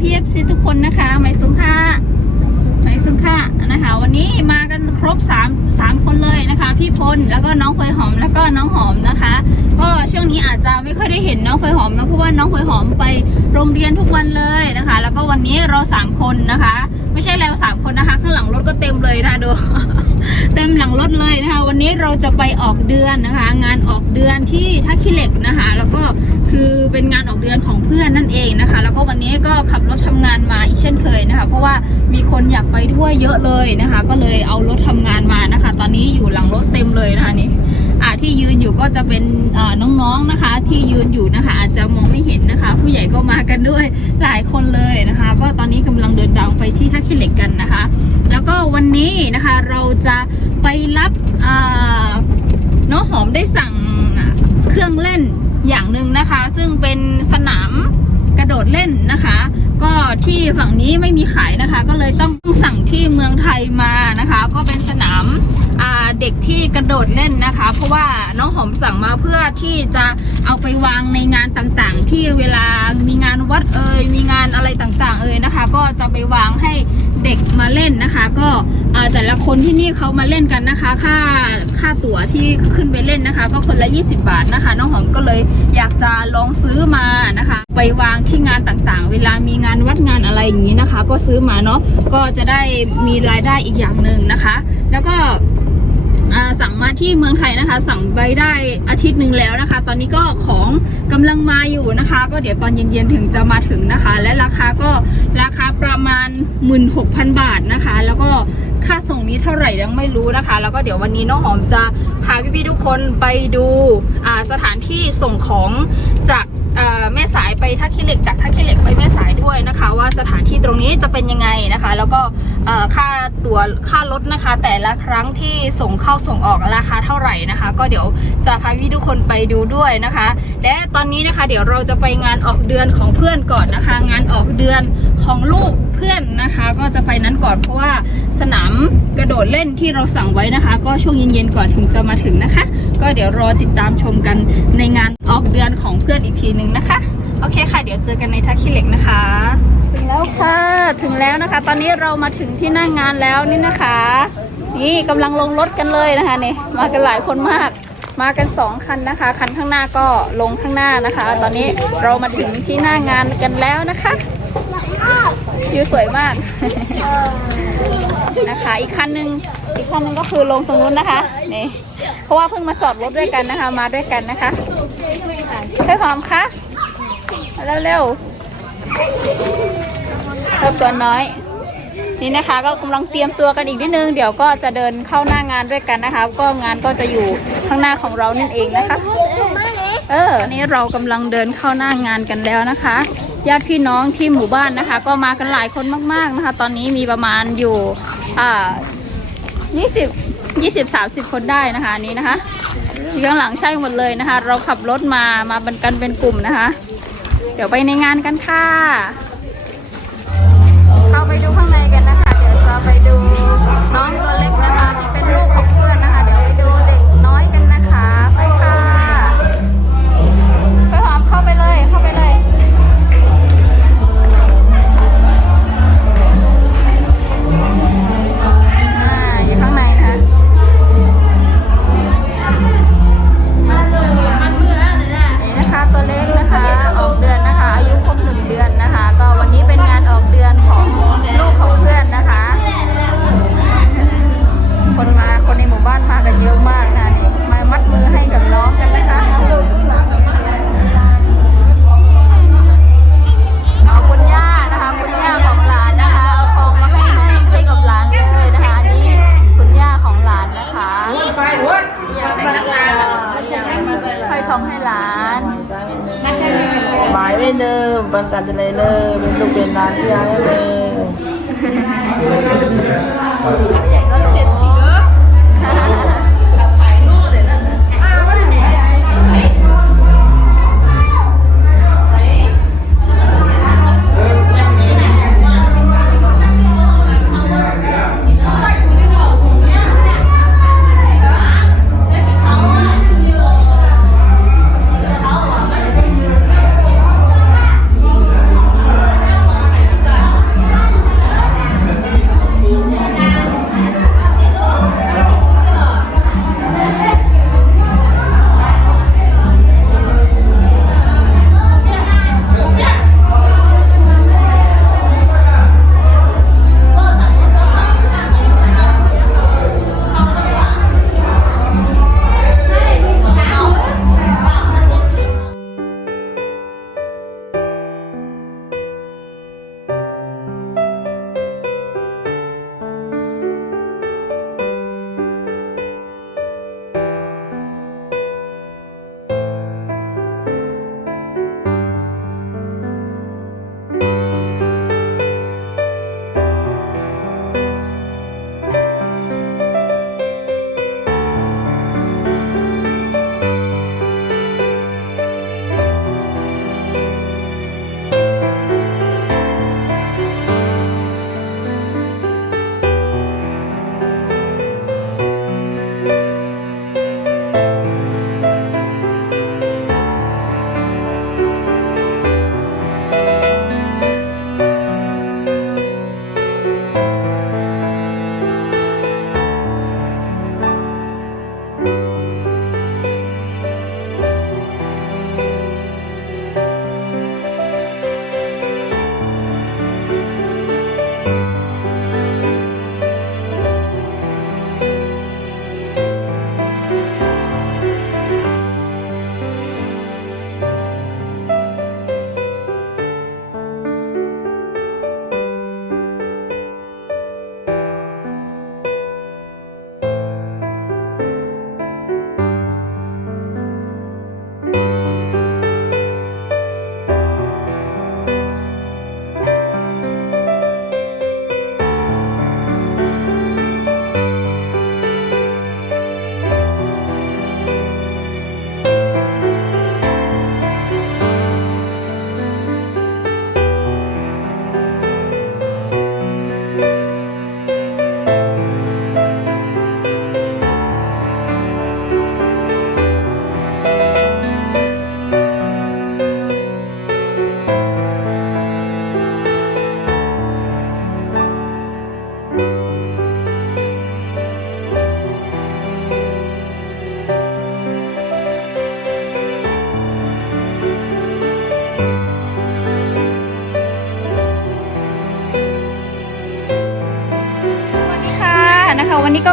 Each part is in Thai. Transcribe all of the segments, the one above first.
พี่เอฟซีทุกคนนะคะหมายสุงค่ะหมายสุงค่ะนะคะ วันนี้มากันครบสามสามคนเลยนะคะ พี่พลแล้วก็น้องเฟยหอมแล้วก็น้องหอมนะคะ ก็ช่วงนี้อาจจะไม่ค่อยได้เห็นน้องเฟยหอมนะเพราะว่าน้องเฟยหอมไปโรงเรียนทุกวันเลยนะคะ แล้วก็วันนี้เราสามคนนะคะ ไม่ใช่เราสามคนนะคะ ข้างหลังรถก็เต็มเลยนะดู เต็มหลังรถเลยนะคะ วันนี้เราจะไปออกเดือนนะคะ งานออกเดือนที่ท่าขี้เหล็กนะคะ แล้วก็คือเป็นงานออกเดือนของเพื่อนนั่นเองนะคะ แล้วก็วันนี้ก็ขับรถทำงานมาอีกเช่นเคยนะคะ เพราะว่ามีคนอยากไปด้วยเยอะเลยนะคะ ก็เลยเอารถทำงานมานะคะ ตอนนี้อยู่หลังรถเต็มเลยนะคะนี่อ่าที่ยืนอยู่ก็จะเป็นอ่าน้องๆนะคะ ที่ยืนอยู่นะคะ อาจจะมองไม่เห็น นะคะ ผู้ใหญ่ก็มากันด้วยหลายคนเลยนะคะ ก็ตอนนี้กำลังเดินทางไปที่ท่าขี้เหล็กกันนะคะ แล้วก็วันนี้นะคะเราจะไปรับอ่าน้องหอมได้สั่งเครื่องเล่นอย่างหนึ่งนะคะ ซึ่งเป็นสนามกระโดดเล่นนะคะ ก็ที่ฝั่งนี้ไม่มีขายนะคะ ก็เลยต้อง สั่งที่เมืองไทยมานะคะ ก็เป็นสนามาเด็กที่กระโดดเล่นนะคะ เพราะว่าน้องหอมสั่งมาเพื่อที่จะเอาไปวางในงานต่างๆ ที่เวลามีงานวัดเอ่ยมีงานอะไรต่างๆ เอ่ยนะคะ ก็จะไปวางให้เด็กมาเล่นนะคะ ก็แต่ละคนที่นี่เขามาเล่นกันนะคะ ค่าค่าตั๋วที่ขึ้นไปเล่นนะคะ ก็คนละ 20 บาทนะคะ น้องหอมก็เลยอยากจะลองซื้อมานะคะ ไปวางที่งานต่างๆ เวลามีงานวัดงานอะไรอย่างนี้นะคะ ก็ซื้อมาเนาะก็จะจะได้มีรายได้อีกอย่างหนึ่งนะคะ แล้วก็สั่งมาที่เมืองไทยนะคะ สั่งไปได้อาทิตย์หนึ่งแล้วนะคะ ตอนนี้ก็ของกำลังมาอยู่นะคะ ก็เดี๋ยวตอนเย็นๆถึงจะมาถึงนะคะ และราคาก็ราคาประมาณ 16,000 บาทนะคะ แล้วก็ค่าส่งนี้เท่าไหร่ยังไม่รู้นะคะ แล้วก็เดี๋ยววันนี้น้องหอมจะพาพี่ๆทุกคนไปดูสถานที่ส่งของจาก แม่สายไปท่าขี้เหล็กจากท่าขี้เหล็กไปแม่สายด้วยนะคะ ว่าสถานที่ตรงนี้จะเป็นยังไงนะคะ แล้วก็ค่าตั๋วค่ารถนะคะ แต่ละครั้งที่ส่งเข้าส่งออกราคาเท่าไหร่นะคะ ก็เดี๋ยวจะพาพี่ทุกคนไปดูด้วยนะคะ และตอนนี้นะคะ เดี๋ยวเราจะไปงานออกเดือนของเพื่อนก่อนนะคะ งานออกเดือน ของลูกเพื่อนนะคะ ก็จะไปนั้นก่อนเพราะว่าสนามกระโดดเล่นที่เราสั่งไว้นะคะ ก็ช่วงเย็นๆก่อนถึงจะมาถึงนะคะ ก็เดี๋ยวรอติดตามชมกันในงานออกเดือนของเพื่อนอีกทีหนึ่งนะคะ โอเคค่ะ เดี๋ยวเจอกันในทักขี้เหล็กนะคะ ถึงแล้วค่ะถึงแล้วนะคะ ตอนนี้เรามาถึงที่หน้างงานแล้วนี่นะคะ นี่กำลังลงรถกันเลยนะคะนี่มากันหลายคนมากมากันสองคันนะคะ คันข้างหน้าก็ลงข้างหน้านะคะ ตอนนี้เรามาถึงที่หน้างานกันแล้วนะคะ วิวสวยมาก นะคะ อีกคันหนึ่งอีกคันหนึ่งก็คือลงตรงนู้นนะคะนี่เพราะว่าเพิ่งมาจอดรถด้วยกันนะคะ มาด้วยกันนะคะเฮ้ยหอมคะเร็วๆชอบตัวน้อย นี่นะคะ ก็กำลังเตรียมตัวกันอีกนิดนึง เดี๋ยวก็จะเดินเข้าหน้างานด้วยกันนะคะ ก็งานก็จะอยู่ข้างหน้าของเรานั่นเองนะคะ เออนนี้เรากำลังเดินเข้าหน้างานกันแล้วนะคะ ญาติพี่น้องที่หมู่บ้านนะคะ ก็มากันหลายคนมาก ๆนะคะ ตอนนี้มีประมาณอยู่อ่ายี่สิบยี่สิบสามสิบคนได้นะคะนี้นะคะอยู่ข้างหลังใช่หมดเลยนะคะ เราขับรถมามาเป็นกันเป็นกลุ่มนะคะ เดี๋ยวไปในงานกันค่ะ เข้าไปดูข้างในกันนะคะ เดี๋ยวจะไปดู มบันกาจะเลยเลยเป็นลูกเป็นหลานที่ยายเลย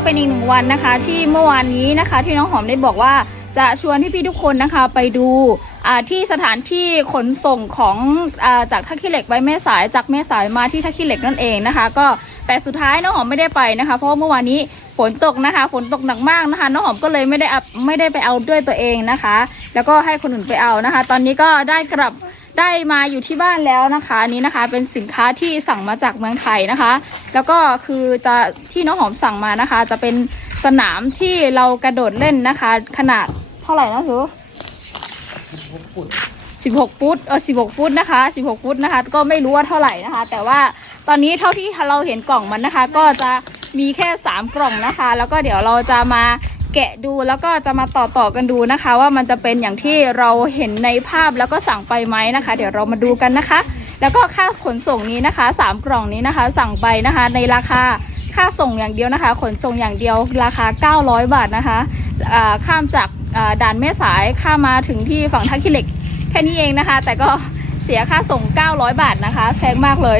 เป็นอีกหนึ่งวันนะคะ ที่เมื่อวานนี้นะคะที่น้องหอมได้บอกว่าจะชวนพี่ๆทุกคนนะคะไปดูที่สถานที่ขนส่งของอาจากท่าขี้เหล็กไปแม่สายจากแม่สายมาที่ท่าขี้เหล็กนั่นเองนะคะ ก็แต่สุดท้ายน้องหอมไม่ได้ไปนะคะ เพราะว่าเมื่อวานนี้ฝนตกนะคะ ฝนตกหนักมากนะคะน้องหอมก็เลยไม่ได้ไม่ได้ไปเอาด้วยตัวเองนะคะ แล้วก็ให้คนอื่นไปเอานะคะ ตอนนี้ก็ได้กลับ ได้มาอยู่ที่บ้านแล้วนะคะอันนี้นะคะเป็นสินค้าที่สั่งมาจากเมืองไทยนะคะ แล้วก็คือจะที่น้องหอมสั่งมานะคะ จะเป็นสนามที่เรากระโดดเล่นนะคะ ขนาดเท่าไหร่นะสูสิบหกฟุตเออสิบหกฟุตนะคะสิบหกฟุตนะคะ ก็ไม่รู้ว่าเท่าไหร่นะคะ แต่ว่าตอนนี้เท่าที่เราเห็นกล่องมันนะคะ ก็จะมีแค่สามกล่องนะคะ แล้วก็เดี๋ยวเราจะมา แกะดูแล้วก็จะมาต่อต่อๆกันดูนะคะ ว่ามันจะเป็นอย่างที่เราเห็นในภาพแล้วก็สั่งไปไหมนะคะ เดี๋ยวเรามาดูกันนะคะ แล้วก็ค่าขนส่งนี้นะคะสามกล่องนี้นะคะ สั่งไปนะคะ ในราคาค่าส่งอย่างเดียวนะคะ ขนส่งอย่างเดียวราคา 900 บาทนะคะข้ามจากด่านแม่สายข้ามมาถึงที่ฝั่งท่าขี้เหล็กแค่นี้เองนะคะ แต่ก็เสียค่าส่ง 900 บาทนะคะแพงมากเลย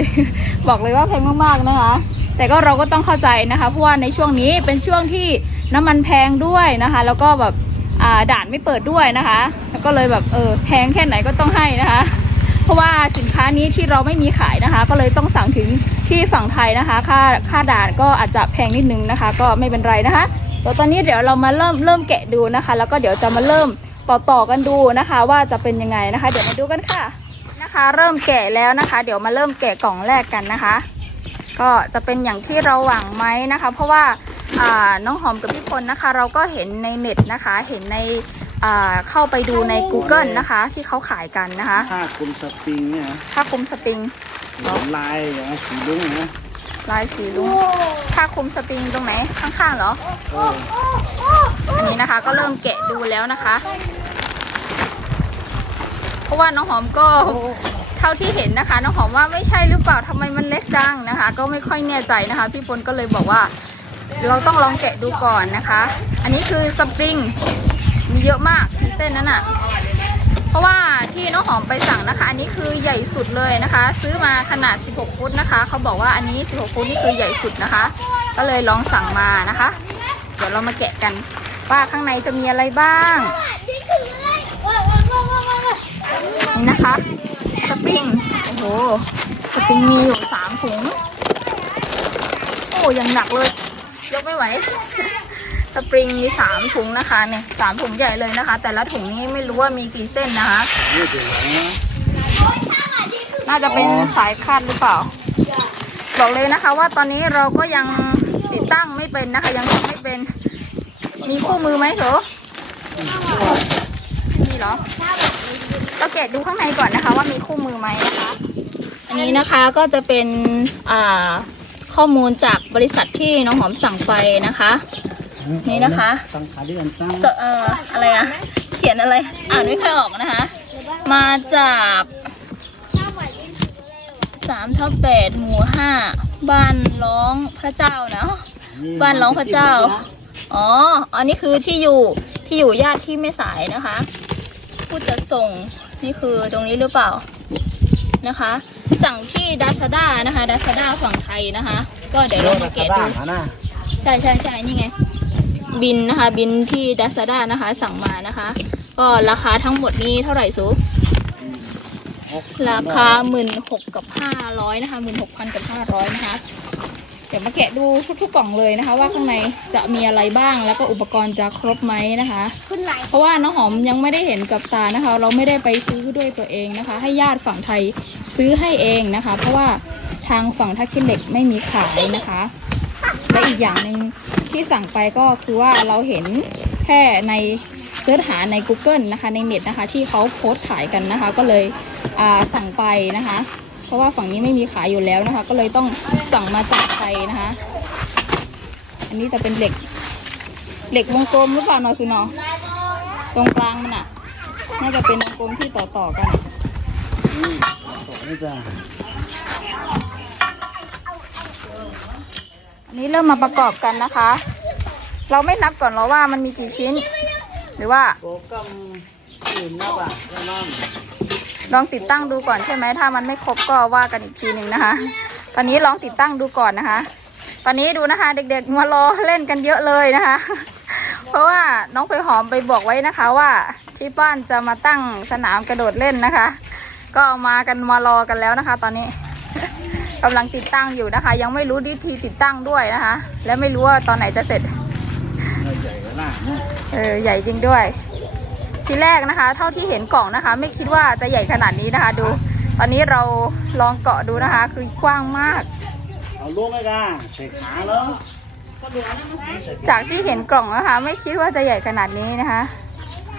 บอกเลยว่าแพงมากๆนะคะ แต่ก็เราก็ต้องเข้าใจนะคะ เพราะว่าในช่วงนี้เป็นช่วงที่ น้ำมันแพงด้วยนะคะ แล้วก็แบบด่านไม่เปิดด้วยนะคะ แล้วก็เลยแบบเออแพงแค่ไหนก็ต้องให้นะคะ เพราะว่าสินค้านี้ที่เราไม่มีขายนะคะ ก็เลยต้องสั่งถึงที่ฝั่งไทยนะคะ ค่าค่าด่านก็อาจจะแพงนิดนึงนะคะ ก็ไม่เป็นไรนะคะเดี๋ยวตอนนี้เดี๋ยวเรามาเริ่มเริ่มแกะดูนะคะ แล้วก็เดี๋ยวจะมาเริ่มต่อต่อกันดูนะคะ ว่าจะเป็นยังไงนะคะ เดี๋ยวมาดูกันค่ะนะคะ เริ่มแกะแล้วนะคะ เดี๋ยวมาเริ่มแกะกล่องแรกกันนะคะ ก็จะเป็นอย่างที่เราหวังไหมนะคะ เพราะว่า น้องหอมกับพี่พลนะคะ เราก็เห็นในเน็ตนะคะ เห็นในอ่าเข้าไปดูใน Google นะคะ ที่เขาขายกันนะคะผ้าคลุมสปริงเนี่ยนะผ้าคลุมสปริงลายอย่างสีลุ้งนะลายสีลุงผ้าคลุมสปริงตรงไหนข้างๆเหรอเอออันนี้นะคะก็เริ่มแกะดูแล้วนะคะ เพราะว่าน้องหอมก็เท่าที่เห็นนะคะ น้องหอมว่าไม่ใช่หรือเปล่าทำไมมันเล็กจังนะคะ ก็ไม่ค่อยแน่ใจนะคะ พี่พลก็เลยบอกว่า เราต้องลองแกะดูก่อนนะคะ อันนี้คือสปริง มีเยอะมากที่เส้นนั้นอะเพราะว่าที่น้องหอมไปสั่งนะคะ อันนี้คือใหญ่สุดเลยนะคะ ซื้อมาขนาด 16 ฟุตนะคะ เขาบอกว่าอันนี้ 16 ฟุตนี่คือใหญ่สุดนะคะ ก็เลยลองสั่งมานะคะ เดี๋ยวเรามาแกะกันว่าข้างในจะมีอะไรบ้างนี่นะคะสปริงโอ้โหสปริงมีอยู่สามถุงโอ้ยังหนักเลย กไม่ไหว สปริงมีสามถุงนะคะเนี่ยสามถุงใหญ่เลยนะคะ แต่ละถุงนี้ไม่รู้ว่ามีกี่เส้นนะคะนี่เดี๋ยวนะ น่าจะเป็นอ๋อ สายคาดหรือเปล่า บอกเลยนะคะ ว่าตอนนี้เราก็ยังติดตั้งไม่เป็นนะคะ ยังทำไม่เป็น มีคู่มือไหมเถอะมีเหรอ เราแกะดูข้างในก่อนนะคะ ว่ามีคู่มือไหมนะคะ อันนี้นะคะก็จะเป็นอ่า ข้อมูลจากบริษัทที่น้องหอมสั่งไปนะคะ นี่นะคะตั้งขาด้วยกันตั้งเสเอ่ออะไรอะเขียนอะไรอ่านไม่ค่อยออกนะคะ มาจากสามทับแปดหมู่ห้าบ้านร้องพระเจ้านะบ้านร้องพระเจ้า อ๋อ อันนี้คือที่อยู่ที่อยู่ญาติที่ไม่สายนะคะ ผู้จะส่งนี่คือตรงนี้หรือเปล่า นะคะ สั่งที่ดัชด้านะคะดัชด้าฝั่งไทยนะคะ ก็เดี๋ยวเรามาแกะดูนะใช่ใช่ใช่นี่ไง บินนะคะ บินที่ดัซาด้านะคะ สั่งมานะคะ ก็ราคาทั้งหมดนี้เท่าไหร่ซูราคาหมื่นหกกับห้าร้อยนะคะหมื่นหกพันกับห้าร้อยนะคะ เดี๋ยวมาแกะดูทุกๆกล่องเลยนะคะ ว่าข้างในจะมีอะไรบ้างแล้วก็อุปกรณ์จะครบไหมนะคะ เพราะว่าน้องหอมยังไม่ได้เห็นกับตานะคะ เราไม่ได้ไปซื้อด้วยตัวเองนะคะ ให้ญาติฝั่งไทย ซื้อให้เองนะคะ เพราะว่าทางฝั่งทักคินเหล็กไม่มีขายนะคะ และอีกอย่างหนึ่งที่สั่งไปก็คือว่าเราเห็นแค่ในเสิร์ชหาใน Google นะคะในเน็ตนะคะ ที่เขาโพสต์ขายกันนะคะ ก็เลยสั่งไปนะคะ เพราะว่าฝั่งนี้ไม่มีขายอยู่แล้วนะคะ ก็เลยต้องสั่งมาจากไทยนะคะ อันนี้จะเป็นเหล็กเหล็กวงกลมหรือเปล่านอคือเนอตรงกลางมันอะน่าจะเป็นวงกลมที่ต่อต่อๆกัน นี่จ้ะอันนี้เริ่มมาประกอบกันนะคะ เราไม่นับก่อนหรอว่ามันมีกี่ชิ้น หรือว่าโปรแกรมอื่นนะป่ะแน่นอนลองติดตั้งดูก่อนใช่ไหมถ้ามันไม่ครบก็ว่ากันอีกทีหนึ่งนะคะ ตอนนี้ลองติดตั้งดูก่อนนะคะ ตอนนี้ดูนะคะ เด็กๆมารอเล่นกันเยอะเลยนะคะ เพราะว่าน้องไปหอมไปบอกไว้นะคะว่าที่บ้านจะมาตั้งสนามกระโดดเล่นนะคะ ก็มากันมารอกันแล้วนะคะ ตอนนี้กำลังติดตั้งอยู่นะคะ ยังไม่รู้วิธีติดตั้งด้วยนะคะ และไม่รู้ว่าตอนไหนจะเสร็จไม่ใหญ่กว่าหน้าเนอะเออใหญ่จริงด้วย ทีแรกนะคะ เท่าที่เห็นกล่องนะคะ ไม่คิดว่าจะใหญ่ขนาดนี้นะคะ ดู ตอนนี้เราลองเกาะดูนะคะ คือกว้างมากเอาลูกไอ้กาใส่ขาแล้วจากที่เห็นกล่องนะคะ ไม่คิดว่าจะใหญ่ขนาดนี้นะคะ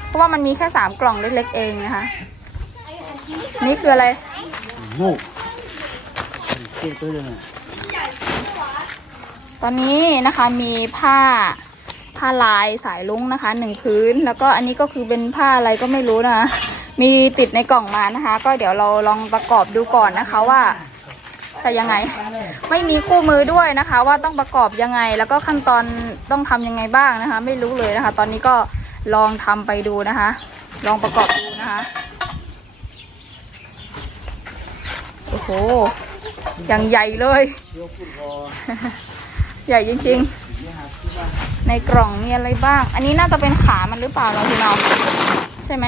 เพราะว่ามันมีแค่สามกล่องเล็กๆเองนะคะ นี่คืออะไรโง่เจ๊ตัวเดียวเนี่ยตอนนี้นะคะมีผ้าผ้าลายสายลุงนะคะหนึ่งพื้น แล้วก็อันนี้ก็คือเป็นผ้าอะไรก็ไม่รู้นะคะมีติดในกล่องมานะคะ ก็เดี๋ยวเราลองประกอบดูก่อนนะคะว่าจะยังไง ไม่มีคู่มือด้วยนะคะ ว่าต้องประกอบยังไง แล้วก็ขั้นตอนต้องทำยังไงบ้างนะคะ ไม่รู้เลยนะคะ ตอนนี้ก็ลองทำไปดูนะคะ ลองประกอบดูนะคะโอ้โหอย่างใหญ่เลย ใหญ่จริงๆ ในกล่องมีอะไรบ้าง อันนี้น่าจะเป็นขามันหรือเปล่าเราพี่น้องใช่ไหม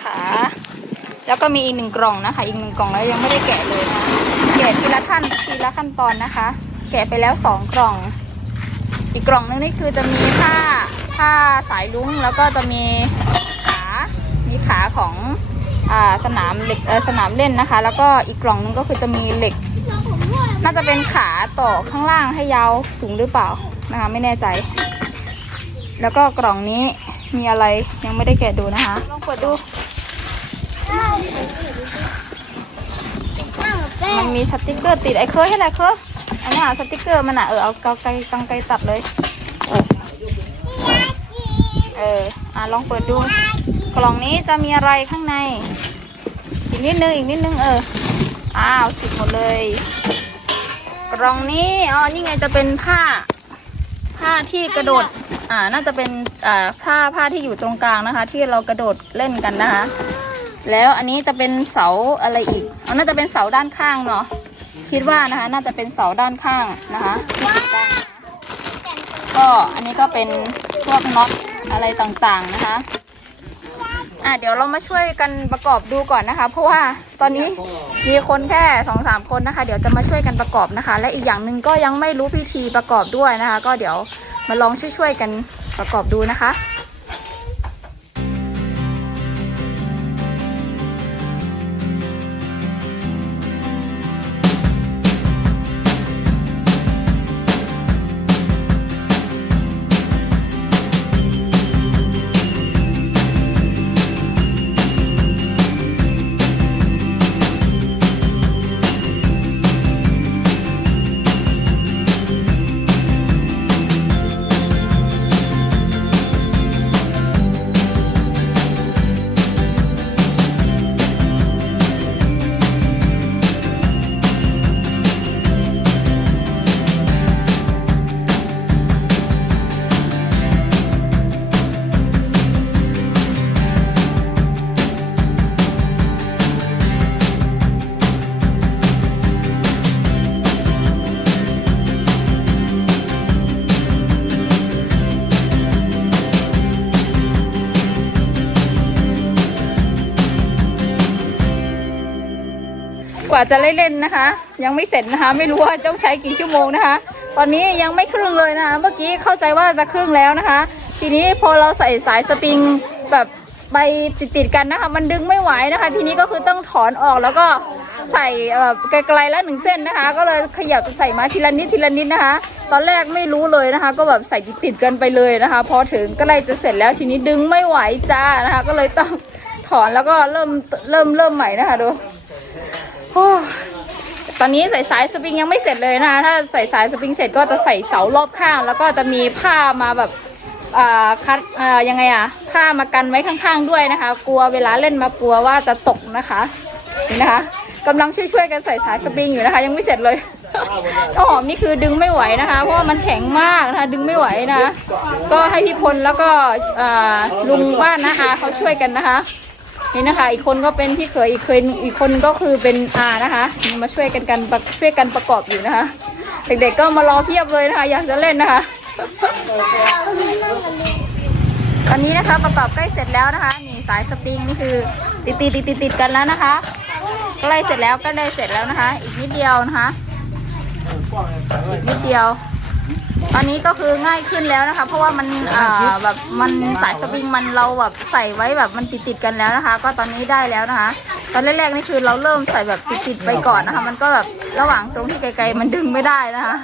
ขาแล้วก็มีอีกหนึ่งกล่องนะคะ อีกหนึ่งกล่องแล้วยังไม่ได้แกะเลยนะแกะทีละขั้นทีละขั้นตอนนะคะ แกะไปแล้วสองกล่อง อีกกล่องนึงนี่คือจะมีผ้าผ้าสายลุ้งแล้วก็จะมีขา มีขาของอาสนามเหล็กเออสนามเล่นนะคะ แล้วก็อีกกล่องนึงก็คือจะมีเหล็ก น่าจะเป็นขาต่อข้างล่างให้ยาวสูงหรือเปล่านะคะไม่แน่ใจ แล้วก็กล่องนี้มีอะไรยังไม่ได้แกะดูนะคะลองเปิดดู มันมีสติกเกอร์ติดไอ้เคยให้อะไรเคยอันนี้หาสติกเกอร์มันอะเออเอากางไกรกางไกรตัดเลย เอออะลองเปิดดู กล่องนี้จะมีอะไรข้างใน อีกนิดนึงอีกนิดนึงเออ อ้าวสิบหมดเลย กล่องนี้อ๋อนี่ไงจะเป็นผ้า ผ้าที่กระโดด อ่า น่าจะเป็นอ่าผ้าผ้าที่อยู่ตรงกลางนะคะ ที่เรากระโดดเล่นกันนะคะ แล้วอันนี้จะเป็นเสาอะไรอีกอ๋อน่าจะเป็นเสาด้านข้างเนาะคิดว่านะคะ น่าจะเป็นเสาด้านข้างนะคะที่ติดตั้งนะก็อันนี้ก็เป็นพวกน็อตอะไรต่างๆนะคะ อะเดี๋ยวเรามาช่วยกันประกอบดูก่อนนะคะ เพราะว่าตอนนี้มีคนแค่สองสามคนนะคะ เดี๋ยวจะมาช่วยกันประกอบนะคะ และอีกอย่างหนึ่งก็ยังไม่รู้พิธีประกอบด้วยนะคะ ก็เดี๋ยวมาลองช่วยๆกันประกอบดูนะคะ ว่าจะเล่นๆนะคะ ยังไม่เสร็จนะคะ ไม่รู้ว่าต้องใช้กี่ชั่วโมงนะคะ ตอนนี้ยังไม่ครึ่งเลยนะคะ เมื่อกี้เข้าใจว่าจะครึ่งแล้วนะคะ ทีนี้พอเราใส่สายสปริงแบบไปติดๆกันนะคะ มันดึงไม่ไหวนะคะ ทีนี้ก็คือต้องถอนออกแล้วก็ใส่เอ่อไกลๆแล้วหนึ่งเส้นนะคะ ก็เลยขยับใส่มาทีละนิดทีละนิดนะคะ ตอนแรกไม่รู้เลยนะคะ ก็แบบใส่ติดๆกันไปเลยนะคะ พอถึงก็เลยจะเสร็จแล้วทีนี้ดึงไม่ไหวจ้านะคะ ก็เลยต้องถอนแล้วก็เริ่มเริ่มเริ่มใหม่นะคะดู ตอนนี้ใส่สายสปริงยังไม่เสร็จเลยนะคะถ้าใส่สายสปริงเสร็จก็จะใส่เสารอบข้าง แล้วก็จะมีผ้ามาแบบอ่าคัดอ่ายังไงอะผ้ามากันไว้ข้างๆด้วยนะคะ กลัวเวลาเล่นมากลัวว่าจะตกนะคะนี่นะคะกำลังช่วยๆกันใส่สายสปริงอยู่นะคะ ยังไม่เสร็จเลยข้าวหอมนี่คือดึงไม่ไหวนะคะ เพราะว่ามันแข็งมากนะคะดึงไม่ไหวนะ ก็ให้พี่พลแล้วก็อ่าลุงบ้านนะอาเขาช่วยกันนะคะ นี่นะคะ อีกคนก็เป็นพี่เขยอีกเคยอีกคนก็คือเป็นอานะคะ มาช่วยกันกันประช่วยกันประกอบอยู่นะคะ เด็กๆก็มารอเพียบเลยนะคะ อยากจะเล่นนะคะ ตอนนี้นะคะประกอบใกล้เสร็จแล้วนะคะ นี่สายสปริงนี่คือติดติดติดติดติดกันแล้วนะคะใกล้เสร็จแล้วก็ได้เสร็จแล้วนะคะ อีกนิดเดียวนะคะ อีกนิดเดียว ตอนนี้ก็คือง่ายขึ้นแล้วนะคะ เพราะว่ามันเอ่อแบบมันสายสปริงมันเราแบบใส่ไว้แบบมันติดติดๆกันแล้วนะคะ ก็ตอนนี้ได้แล้วนะคะ ตอนแรกๆนี่คือเราเริ่มใส่แบบติดๆไปก่อนนะคะ มันก็แบบระหว่างตรงที่ไกลๆมันดึงไม่ได้นะคะ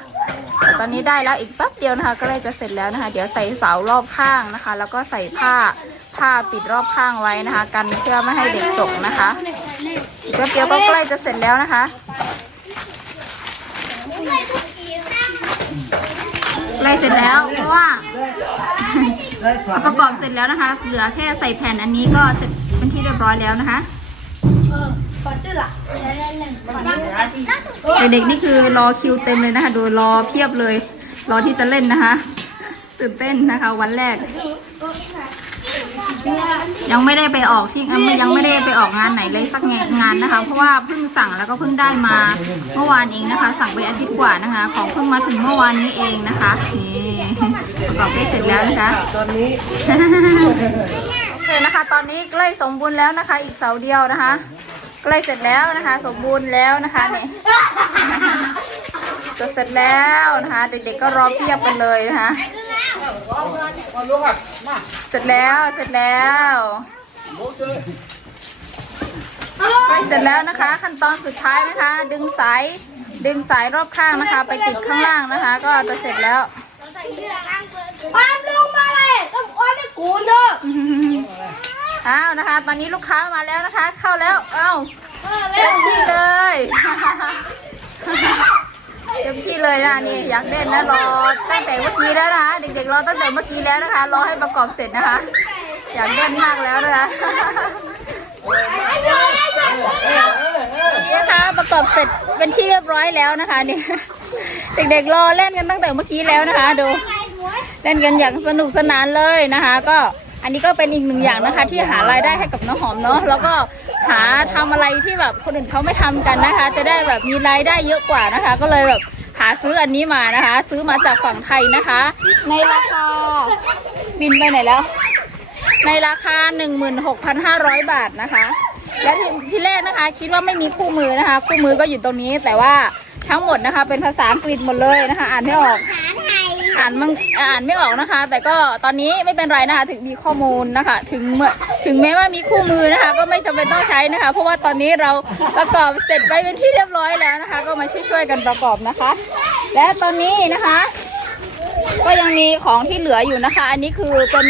แต่ตอนนี้ได้แล้วอีกแป๊บเดียวนะคะ ก็เลยจะเสร็จแล้วนะคะ เดี๋ยวใส่เสารอบข้างนะคะ แล้วก็ใส่ผ้าผ้าปิดรอบข้างไว้นะคะ กันเพื่อไม่ให้เด็กตกนะคะอีกแป๊บเดียวก็ใกล้จะเสร็จแล้วนะคะ กล้เสร็จแล้วเพราะว่า ประกอบเสร็จแล้วนะคะ เหลือแค่ใส่แผ่นอันนี้ก็เสร็จเป็นที่เรียบร้อยแล้วนะคะเด็กๆนี่คือรอคิวเต็มเลยนะคะ ดูรอเพียบเลย รอที่จะเล่นนะคะ ตื่นเต้นนะคะ วันแรก ยังไม่ได้ไปออกที่ยังไม่ได้ไปออกงานไหนเลยสักงานนะคะ เพราะว่าเพิ่งสั่งแล้วก็เพิ่งได้มาเมื่อวานเองนะคะ สั่งไปอาทิตย์กว่านะคะ ของเพิ่งมาถึงเมื่อวานนี้เองนะคะนี่ประกอบได้เสร็จแล้วนะคะตอนนี้โอเคนะคะ ตอนนี้ใกล้สมบูรณ์แล้วนะคะ อีกเสาเดียวนะคะใกล้เสร็จแล้วนะคะ สมบูรณ์แล้วนะคะนี่ จะเสร็จแล้วนะคะ เด็กๆก็รอเพียบกันเลยนะคะเสร็จแล้วเสร็จแล้วใกล้เสร็จแล้วนะคะ ขั้นตอนสุดท้ายนะคะ ดึงสายดึงสายรอบข้างนะคะ ไปติดข้างล่างนะคะ ก็จะเสร็จแล้วความลงมาเลยต้องอ้อนให้กูเนอะอ้าวนะคะ ตอนนี้ลูกค้ามาแล้วนะคะ เข้าแล้วเอ้าเต็มที่เลย เต็มที่เลยนะนี่อยากเล่นนะรอตั้งแต่เมื่อกี้แล้วนะคะเด็กๆรอตั้งแต่เมื่อกี้แล้วนะคะรอให้ประกอบเสร็จนะคะ อยากเล่นมากแล้วนะคะนี่นะคะประกอบเสร็จเป็นที่เรียบร้อยแล้วนะคะนี่เด็กๆรอเล่นกันตั้งแต่เมื่อกี้แล้วนะคะ ดู เล่นกันอย่างสนุกสนานเลยนะคะ ก็ อันนี้ก็เป็นอีกหนึ่งอย่างนะคะ ที่หารายได้ให้กับน้องหอมเนาะแล้วก็หาทำอะไรที่แบบคนอื่นเขาไม่ทำกันนะคะ จะได้แบบมีรายได้เยอะกว่านะคะ ก็เลยแบบหาซื้ออันนี้มานะคะ ซื้อมาจากฝั่งไทยนะคะ ในราคาบินไปไหนแล้ว ในราคา 16,500 บาทนะคะ และที่ที่แรกนะคะ คิดว่าไม่มีคู่มือนะคะ คู่มือก็อยู่ตรงนี้แต่ว่าทั้งหมดนะคะ เป็นภาษาอังกฤษหมดเลยนะคะ อ่านไม่ออก อ่านมันอ่านไม่ออกนะคะ แต่ก็ตอนนี้ไม่เป็นไรนะคะ ถึงมีข้อมูลนะคะ ถึงเมื่อถึงแม้ว่ามีคู่มือนะคะ ก็ไม่จำเป็นต้องใช้นะคะ เพราะว่าตอนนี้เราประกอบเสร็จไปเป็นที่เรียบร้อยแล้วนะคะ ก็มาช่วยๆกันประกอบนะคะ และตอนนี้นะคะ ก็ยังมีของที่เหลืออยู่นะคะ อันนี้คือเป็น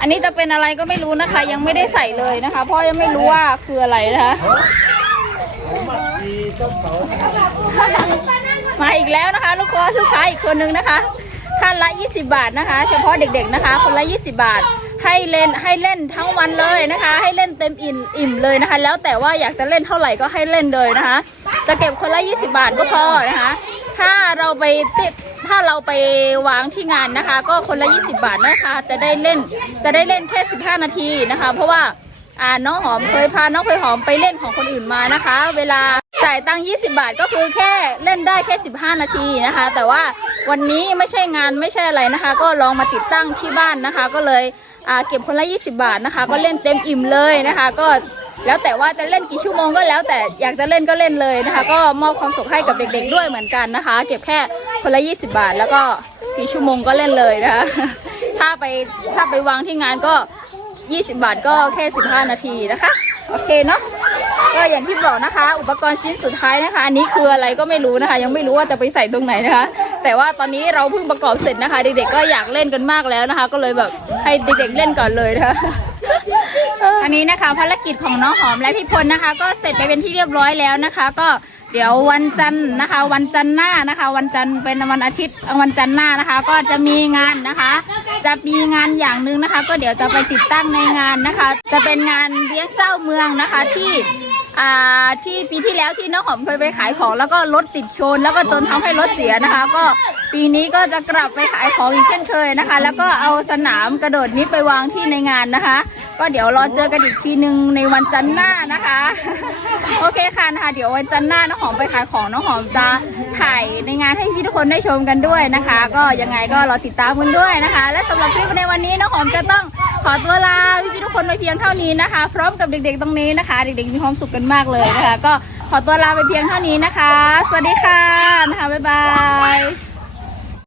อันนี้จะเป็นอะไรก็ไม่รู้นะคะ ยังไม่ได้ใส่เลยนะคะพราะยังไม่รู้ว่าคืออะไรนะคะมาอีกแล้วนะคะ ลูกค้าลูกค้าอีกคนนึงนะคะ ท่านละ 20 บาทนะคะ เฉพาะเด็กๆนะคะ คนละ 20 บาท ให้เล่นให้เล่นทั้งวันเลยนะคะ ให้เล่นเต็มอิ่มอิ่มเลยนะคะ แล้วแต่ว่าอยากจะเล่นเท่าไหร่ก็ให้เล่นเลยนะคะ จะเก็บคนละ 20 บาทก็พอนะคะ ถ้าเราไปติดถ้าเราไปวางที่งานนะคะ ก็คนละ 20 บาทนะคะ จะได้เล่นจะได้เล่นแค่ 15 นาทีนะคะ เพราะว่าอ่าน้องหอมเคยพาน้องเคยหอมไปเล่นของคนอื่นมานะคะ เวลา จ่ายตังค์20 บาทก็คือแค่เล่นได้แค่ 15 นาทีนะคะ แต่ว่าวันนี้ไม่ใช่งานไม่ใช่อะไรนะคะ ก็ลองมาติดตั้งที่บ้านนะคะ ก็เลยเก็บคนละ 20 บาทนะคะ ก็เล่นเต็มอิ่มเลยนะคะ ก็แล้วแต่ว่าจะเล่นกี่ชั่วโมงก็แล้วแต่อยากจะเล่นก็เล่นเลยนะคะ ก็มอบความสุขให้กับเด็กๆด้วยเหมือนกันนะคะ เก็บแค่คนละ 20 บาท แล้วก็กี่ชั่วโมงก็เล่นเลยนะคะ ถ้าไปถ้าไปวางที่งานก็ 20 บาทก็แค่ 15 นาทีนะคะ โอเคเนาะ ก็อย่างที่บอกนะคะ อุปกรณ์ชิ้นสุดท้ายนะคะ อันนี้คืออะไรก็ไม่รู้นะคะ ยังไม่รู้ว่าจะไปใส่ตรงไหนนะคะ แต่ว่าตอนนี้เราเพิ่งประกอบเสร็จนะคะ เด็กๆก็อยากเล่นกันมากแล้วนะคะ ก็เลยแบบให้เด็กๆเล่นก่อนเลยนะคะอันนี้นะคะภารกิจของน้องหอมและพี่พลนะคะ ก็เสร็จไปเป็นที่เรียบร้อยแล้วนะคะ ก็เดี๋ยววันจันทร์นะคะ วันจันทร์หน้านะคะ วันจันทร์เป็นวันอาทิตย์วันจันทร์หน้านะคะ ก็จะมีงานนะคะ จะมีงานอย่างหนึ่งนะคะ ก็เดี๋ยวจะไปติดตั้งในงานนะคะ จะเป็นงานเลี้ยงเจ้าเมืองนะคะที่ อ่าที่ปีที่แล้วที่น้องหอมเคยไปขายของ แล้วก็รถติดโคลนแล้วก็จนทำให้รถเสียนะคะ ก็ปีนี้ก็จะกลับไปขายของอีกเช่นเคยนะคะ แล้วก็เอาสนามกระโดดนี้ไปวางที่ในงานนะคะ ก็เดี๋ยวรอเจอกันอีกทีหนึ่งในวันจันทร์หน้านะคะ โอเคค่ะนะคะเดี๋ยววันจันทร์หน้าน้องหอมไปขายของน้องหอมจะถ่ายในงานให้พี่ทุกคนได้ชมกันด้วยนะคะ ก็ยังไงก็รอติดตามกันด้วยนะคะ และสำหรับคลิปในวันนี้น้องหอมจะต้องขอตัวลาพี่ๆทุกคนไปเพียงเท่านี้นะคะ พร้อมกับเด็กๆตรงนี้นะคะ เด็กๆมีความสุขกันมากเลยนะคะ ก็ขอตัวลาไปเพียงเท่านี้นะคะ สวัสดีค่ะนะคะบ๊ายบาย